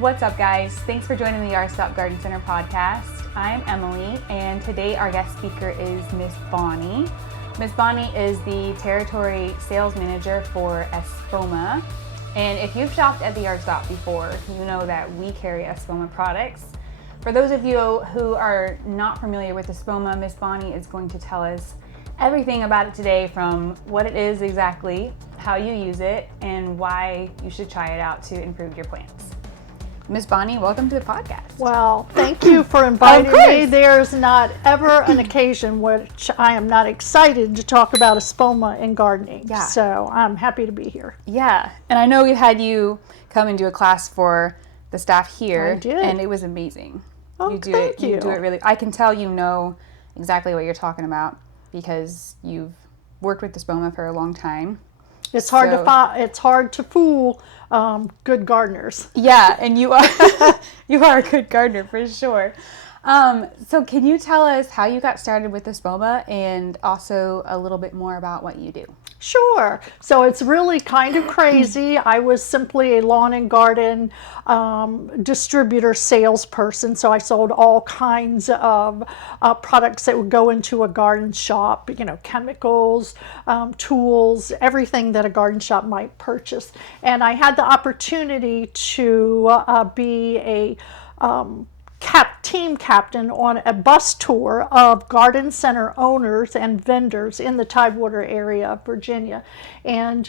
What's up, guys? Thanks for joining the Our Stop Garden Center podcast. I'm Emily, and today our guest speaker is Miss Bonnie. Miss Bonnie is the Territory Sales Manager for Espoma. And if you've shopped at the Our Stop before, you know that we carry Espoma products. For those of you who are not familiar with Espoma, Miss Bonnie is going to tell us everything about it today, from what it is exactly, how you use it, and why you should try it out to improve your plants. Miss Bonnie, welcome to the podcast. Well, thank you for inviting me. There's not ever an occasion which I am not excited to talk about Espoma and gardening. Yeah. So I'm happy to be here. Yeah, and I know we had you come and do a class for the staff here. I did. And it was amazing. Oh, you do thank it, you. You do it really. I can tell you know exactly what you're talking about because you've worked with Espoma for a long time. It's hard to find. It's hard to fool good gardeners. Yeah, and you are you are a good gardener for sure. So can you tell us how you got started with Espoma and also a little bit more about what you do? Sure. So it's really kind of crazy. I was simply a lawn and garden distributor salesperson. So I sold all kinds of products that would go into a garden shop, you know, chemicals, tools, everything that a garden shop might purchase. And I had the opportunity to be a team captain on a bus tour of garden center owners and vendors in the Tidewater area of Virginia. And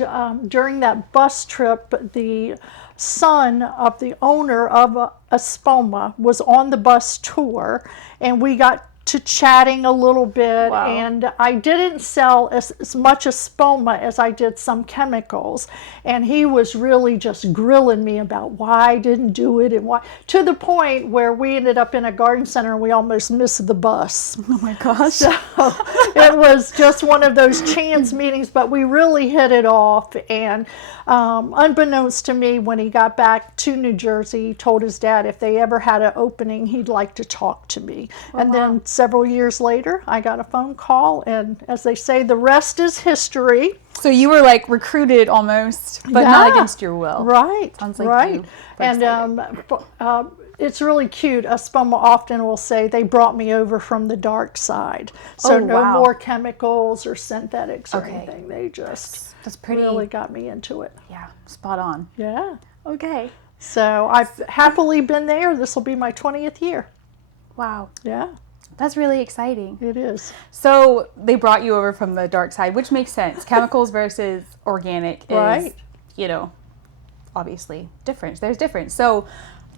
during that bus trip, the son of the owner of Espoma was on the bus tour, and we got to chatting a little bit. Wow. And I didn't sell as much Espoma as I did some chemicals, and he was really just grilling me about why I didn't do it and why, to the point where we ended up in a garden center and we almost missed the bus. Oh my gosh. So it was just one of those chance meetings, but we really hit it off. And unbeknownst to me, when he got back to New Jersey, he told his dad if they ever had an opening, he'd like to talk to me. Oh, and wow. Then several years later, I got a phone call, and as they say, the rest is history. So you were like recruited almost, but not against your will. Right. Sounds like right. you were And it's really cute. Espoma often will say they brought me over from the dark side. So no wow. more chemicals or synthetics or Okay. anything. They just That's pretty. really got me into it. Yeah, spot on. Yeah. Okay. So I've happily been there. This will be my 20th year. Wow. Yeah, That's really exciting. it is. So they brought you over from the dark side, which makes sense. Chemicals versus organic is, Right. you know, obviously different. There's difference. So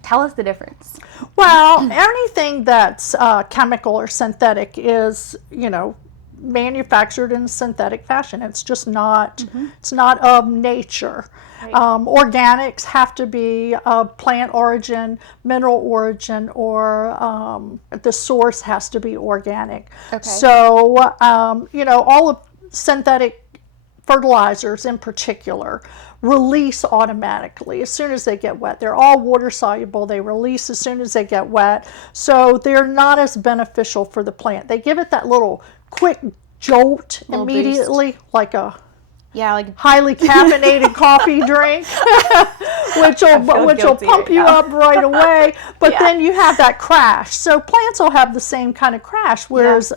tell us the difference. Well, anything that's chemical or synthetic is, you know, manufactured in a synthetic fashion. It's just not, it's not of nature. Right. Organics have to be of plant origin, mineral origin, or the source has to be organic. Okay. So, you know, all of synthetic fertilizers in particular release automatically as soon as they get wet. They're all water soluble. They release as soon as they get wet. So they're not as beneficial for the plant. They give it that little quick jolt Little immediately, like a Like highly caffeinated coffee drink, which will guilty pump right you now. up right away. But Yeah. then you have that crash. So plants will have the same kind of crash, whereas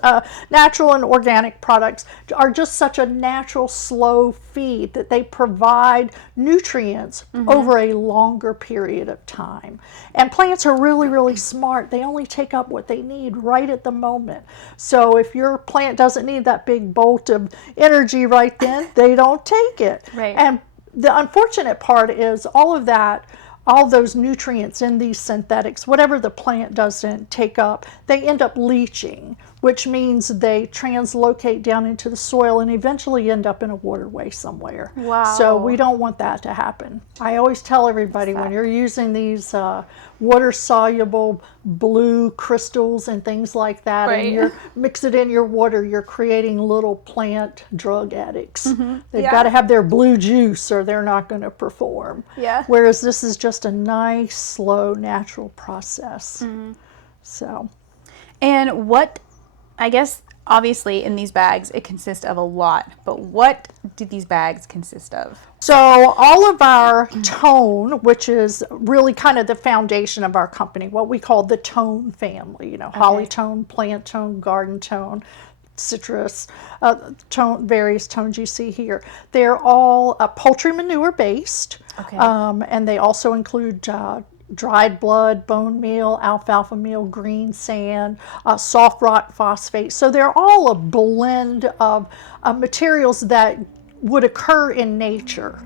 natural and organic products are just such a natural, slow feed that they provide nutrients over a longer period of time. And plants are really, really smart. They only take up what they need right at the moment. So if your plant doesn't need that big bolt of energy right then, they don't take it. Right. And the unfortunate part is all of that, all those nutrients in these synthetics, whatever the plant doesn't take up, they end up leaching, which means they translocate down into the soil and eventually end up in a waterway somewhere. Wow. So we don't want that to happen. I always tell everybody when you're using these water-soluble blue crystals and things like that, Right. and you mix it in your water, you're creating little plant drug addicts. They've Yeah. got to have their blue juice or they're not going to perform. Yeah. Whereas this is just a nice, slow, natural process. So, And what, I guess, obviously in these bags it consists of a lot, but what do these bags consist of? So all of our tone, which is really kind of the foundation of our company, what we call the tone family, holly tone, plant tone, garden tone, citrus, tone, various tones you see here. They're all poultry manure based, and they also include dried blood, bone meal, alfalfa meal, green sand, soft rock phosphate. So they're all a blend of materials that would occur in nature.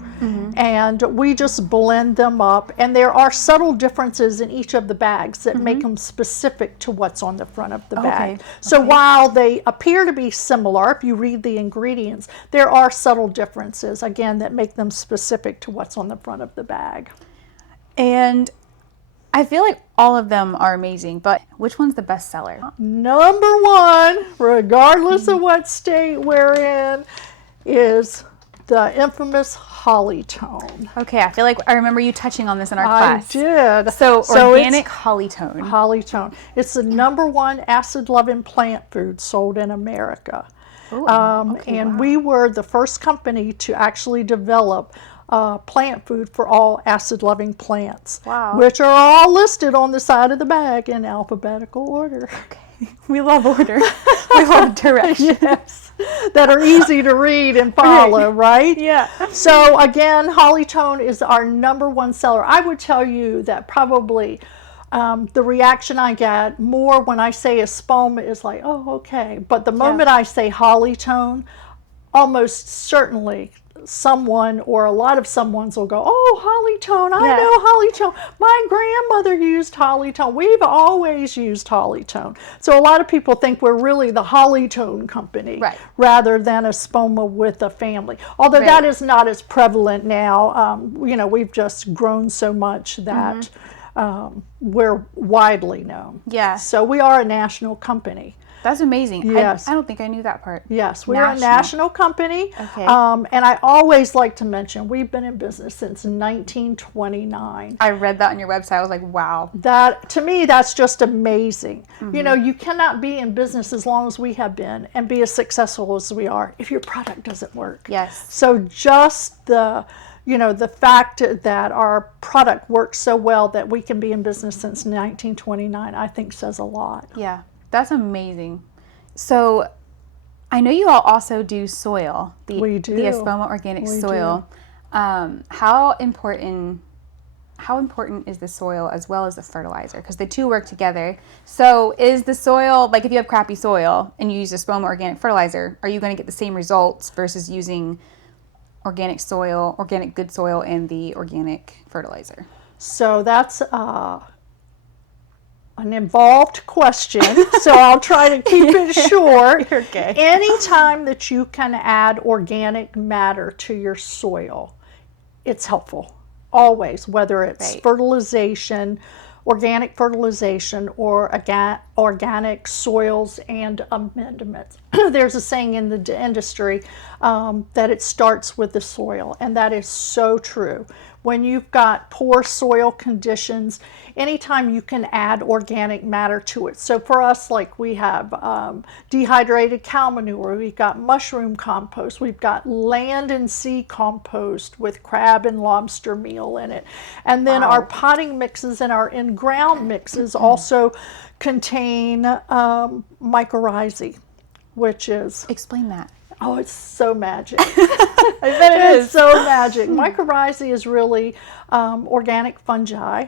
And we just blend them up, and there are subtle differences in each of the bags that make them specific to what's on the front of the bag. So while they appear to be similar, if you read the ingredients, there are subtle differences, again, that make them specific to what's on the front of the bag. And I feel like all of them are amazing, but which one's the best seller? Number one, regardless of what state we're in, is the infamous holly tone. Okay, I feel like I remember you touching on this in our class. I did. So organic holly tone. Holly tone. It's the number one acid-loving plant food sold in America. We were the first company to actually develop plant food for all acid-loving plants, which are all listed on the side of the bag in alphabetical order. Okay. We love order. We love directions. Yes, that are easy to read and follow, right? Yeah. So again, holly tone is our number one seller. I would tell you that probably the reaction I get more when I say Espoma is like, oh, okay. But the moment I say holly tone, almost certainly someone or a lot of someones will go, oh, holly tone, I know holly tone. My grandmother used holly tone. We've always used holly tone. So a lot of people think we're really the holly tone company rather than Espoma with a family. Although that is not as prevalent now. We've just grown so much that we're widely known. Yeah. So we are a national company. That's amazing. Yes. I don't think I knew that part. Yes, we're a national company. Okay. And I always like to mention, we've been in business since 1929. I read that on your website. I was like, wow. That, to me, that's just amazing. You cannot be in business as long as we have been and be as successful as we are if your product doesn't work. Yes. So just the fact that our product works so well that we can be in business since 1929, I think says a lot. Yeah. That's amazing. So I know you all also do soil. We do. The Espoma organic soil. How important is the soil as well as the fertilizer? Because the two work together. So is the soil, like if you have crappy soil and you use Espoma organic fertilizer, are you going to get the same results versus using organic soil, organic good soil, and the organic fertilizer? So that's an involved question, so I'll try to keep it short. Okay. Anytime that you can add organic matter to your soil, it's helpful. Always, whether it's fertilization, organic fertilization, or organic soils and amendments. There's a saying in the industry that it starts with the soil, and that is so true. When you've got poor soil conditions, anytime you can add organic matter to it. So for us, like we have dehydrated cow manure, we've got mushroom compost, we've got land and sea compost with crab and lobster meal in it. And then our potting mixes and our in-ground mixes also contain mycorrhizae, which is... Explain that. Oh, it's so magic. I bet it is. It's so magic. Mycorrhizae is really organic fungi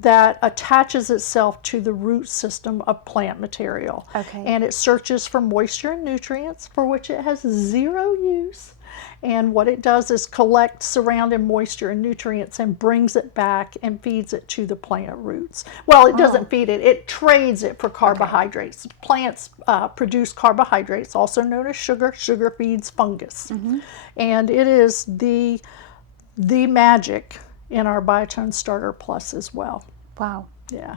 that attaches itself to the root system of plant material. And it searches for moisture and nutrients, for which it has zero use. And what it does is collect surrounding moisture and nutrients and brings it back and feeds it to the plant roots. Well, it doesn't feed it, it trades it for carbohydrates. Plants produce carbohydrates, also known as sugar. Sugar feeds fungus. And it is the magic in our Biotone Starter Plus as well. Wow. Yeah.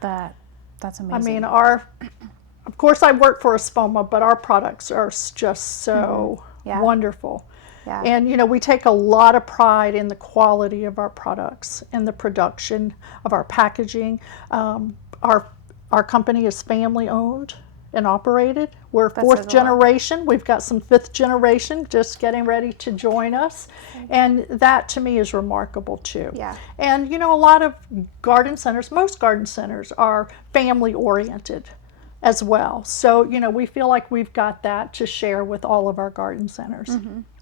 That's amazing. I mean, of course I work for Espoma, but our products are just so wonderful. Yeah. And we take a lot of pride in the quality of our products and the production of our packaging. Our company is family owned and operated. We're That fourth says a lot. generation. We've got some fifth generation just getting ready to join us. And that to me is remarkable too. Yeah. And you know, a lot of garden centers, most garden centers are family oriented as well. So, you know, we feel like we've got that to share with all of our garden centers.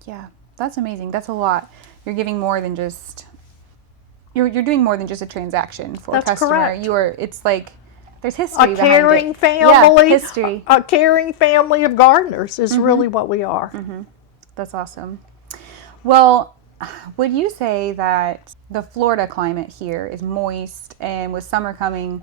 Yeah, that's amazing. That's a lot. You're giving more than just you're doing more than just a transaction for a That's customer. correct. It's like there's history A behind caring it. family, Yeah, history. a caring family of gardeners is really what we are. That's awesome. Well, would you say that the Florida climate here is moist, and with summer coming,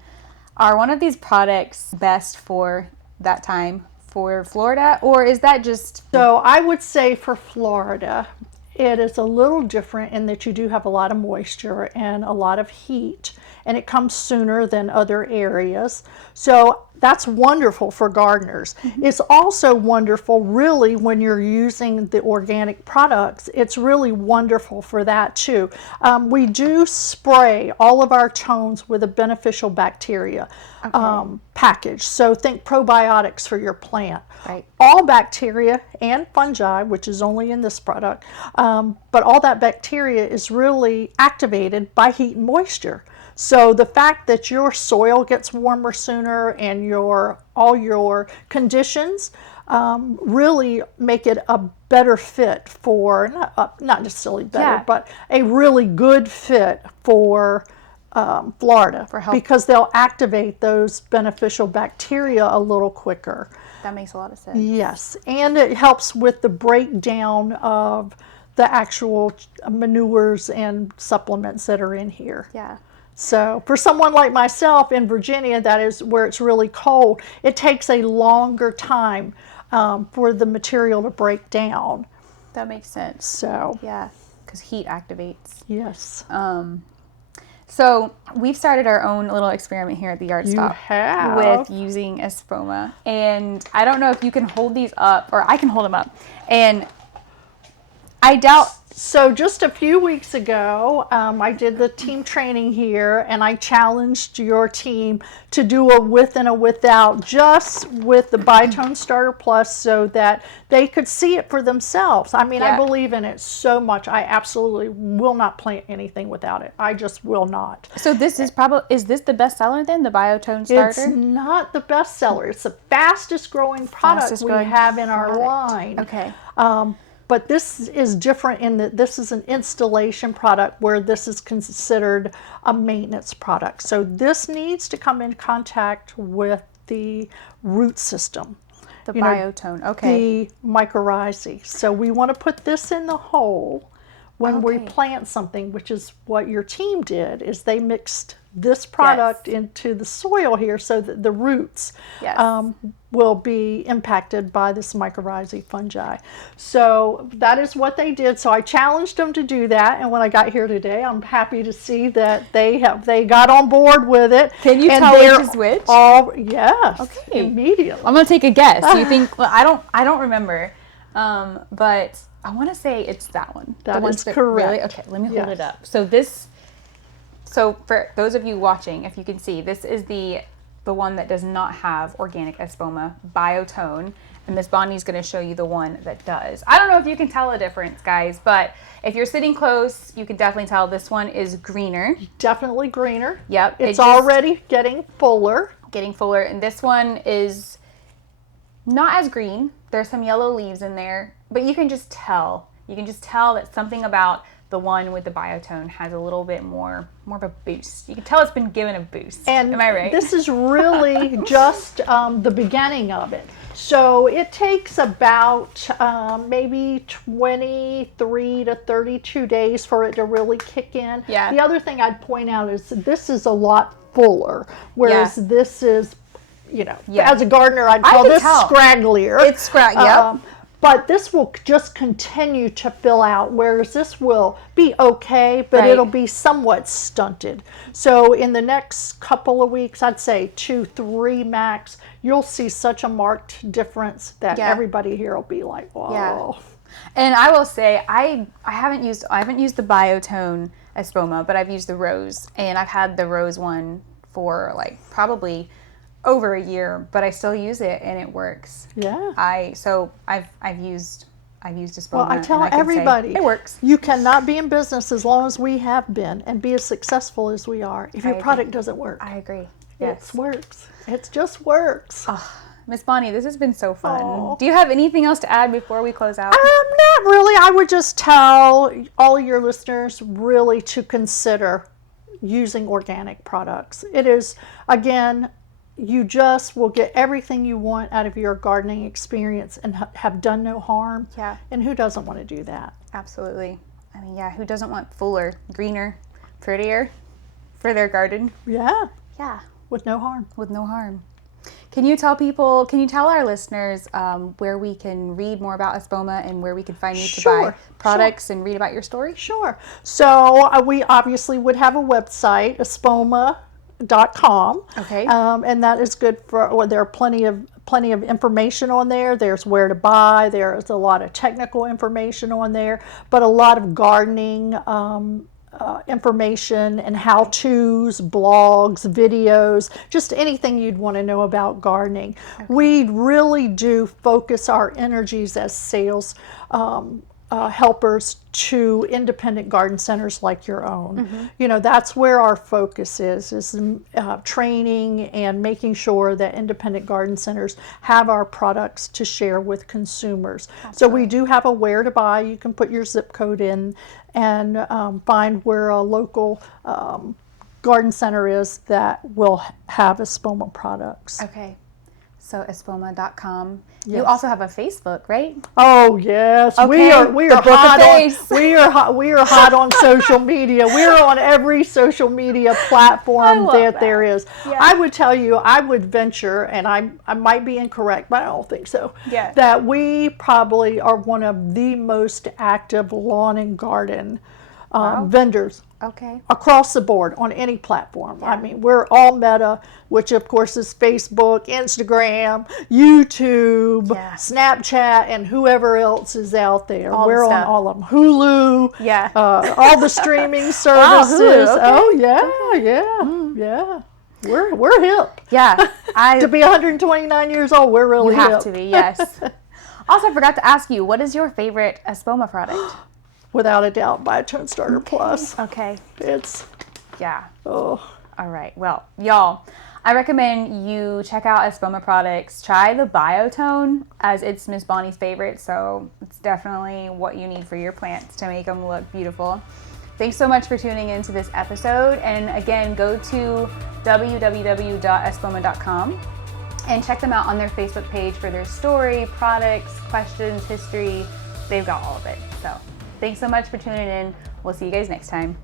are one of these products best for that time for Florida, or is that just So I would say for Florida, it is a little different in that you do have a lot of moisture and a lot of heat, and it comes sooner than other areas. So that's wonderful for gardeners. It's also wonderful really when you're using the organic products. It's really wonderful for that too. We do spray all of our tones with a beneficial bacteria package. So think probiotics for your plant. Right. All bacteria and fungi, which is only in this product, but all that bacteria is really activated by heat and moisture. So the fact that your soil gets warmer sooner and all your conditions really make it a better fit for, not necessarily better, Yeah. but a really good fit for Florida, For health. because they'll activate those beneficial bacteria a little quicker. that makes a lot of sense? Yes, and it helps with the breakdown of the actual manures and supplements that are in here. Yeah. So for someone like myself in Virginia, that is where it's really cold, it takes a longer time for the material to break down. That makes sense. So Yeah, because heat activates. yes, So we've started our own little experiment here at the Yard you Stop have. with using Espoma, and I don't know if you can hold these up, or I can hold them up, and I doubt. So just a few weeks ago, I did the team training here, and I challenged your team to do a with and a without, just with the Bitone Starter Plus, so that they could see it for themselves. I mean, I Yeah. believe in it so much. I absolutely will not plant anything without it. I just will not. So this is is this the best seller then, the Biotone It's Starter? not the best seller. It's the fastest growing product Fastest we growing have in our product. line. Okay. But this is different in that this is an installation product, where this is considered a maintenance product. So this needs to come in contact with the root system, The you know, Biotone. Okay. the mycorrhizae. So we want to put this in the hole when we Okay. plant something, which is what your team did, is they mixed this product into the soil here so that the roots Yes. will be impacted by this mycorrhizae fungi. So that is what they did. So I challenged them to do that, and when I got here today, I'm happy to see that they got on board with it. Can you and tell they're which is which? All yes, Okay. immediately. I'm gonna take a guess. You think? Well, I don't remember, but I want to say it's that one. That one is correct. Really? Okay, let me hold it Yes. up. So for those of you watching, if you can see, this is the one that does not have Organic Espoma Biotone, and Miss Bonnie's going to show you the one that does. I don't know if you can tell the difference, guys, but if you're sitting close, you can definitely tell this one is greener. Definitely greener. Yep. It's already getting fuller. Getting fuller, and this one is not as green. There's some yellow leaves in there, but you can just tell. You can just tell that something about the one with the Biotone has a little bit more of a boost. You can tell it's been given a boost. And am I right? this is really just the beginning of it. So it takes about maybe 23 to 32 days for it to really kick in. Yeah. The other thing I'd point out is this is a lot fuller, whereas this is, as a gardener, I'd call can this tell. scragglier. It's yep. But this will just continue to fill out, whereas this will be okay, but Right. it'll be somewhat stunted. So in the next couple of weeks, I'd say 2-3 max, you'll see such a marked difference that Yeah. everybody here will be like, whoa. Yeah. And I will say I haven't used the Biotone Espoma, but I've used the Rose, and I've had the Rose one for like probably over a year, but I still use it and it works. Yeah. I've used Espoma. Well, I tell and can say everybody, it works. you cannot be in business as long as we have been and be as successful as we are if your agree. product doesn't work. I agree. Yes. It works. It just works. Miss Bonnie, this has been so fun. Aw. Do you have anything else to add before we close out? Not really. I would just tell all your listeners really to consider using organic products. It is, again, you just will get everything you want out of your gardening experience and have done no harm. Yeah. And who doesn't want to do that? Absolutely. I mean, yeah, who doesn't want fuller, greener, prettier for their garden? Yeah. Yeah. With no harm. With no harm. Can you tell our listeners where we can read more about Espoma and where we can find you to buy products and read about your story? Sure. So we obviously would have a website, espoma.com. Okay. And that is good there are plenty of information on there. There's where to buy. There's a lot of technical information on there, but a lot of gardening information and how-tos, blogs, videos, just anything you'd want to know about gardening. Okay. We really do focus our energies as sales helpers to independent garden centers like your own. Mm-hmm. You know, that's where our focus is training and making sure that independent garden centers have our products to share with consumers. That's so right. We do have a where to buy. You can put your zip code in and find where a local garden center is that will have Espoma products. Okay. So espoma.com. Yes. You also have a Facebook, right? Oh yes, okay. we are hot on social media. We're on every social media platform that there is. Yeah. I would tell you, I would venture, and I might be incorrect, but I don't think so. Yeah. That we probably are one of the most active lawn and garden vendors. Okay. Across the board on any platform. Yeah. I mean, we're all Meta, which of course is Facebook, Instagram, YouTube, Snapchat, and whoever else is out there. We're on all of them. Hulu. Yeah. All the streaming services. Wow, okay. Oh yeah. Yeah. We're hip. Yeah. To be 129 years old, we're really hip. You have to be, yes. Also, I forgot to ask you, what is your favorite Espoma product? Without a doubt, Biotone Starter Plus. Okay. Oh. All right. Well, y'all, I recommend you check out Espoma products. Try the Biotone, as it's Miss Bonnie's favorite, so it's definitely what you need for your plants to make them look beautiful. Thanks so much for tuning into this episode. And again, go to www.espoma.com and check them out on their Facebook page for their story, products, questions, history. They've got all of it. So thanks so much for tuning in. We'll see you guys next time.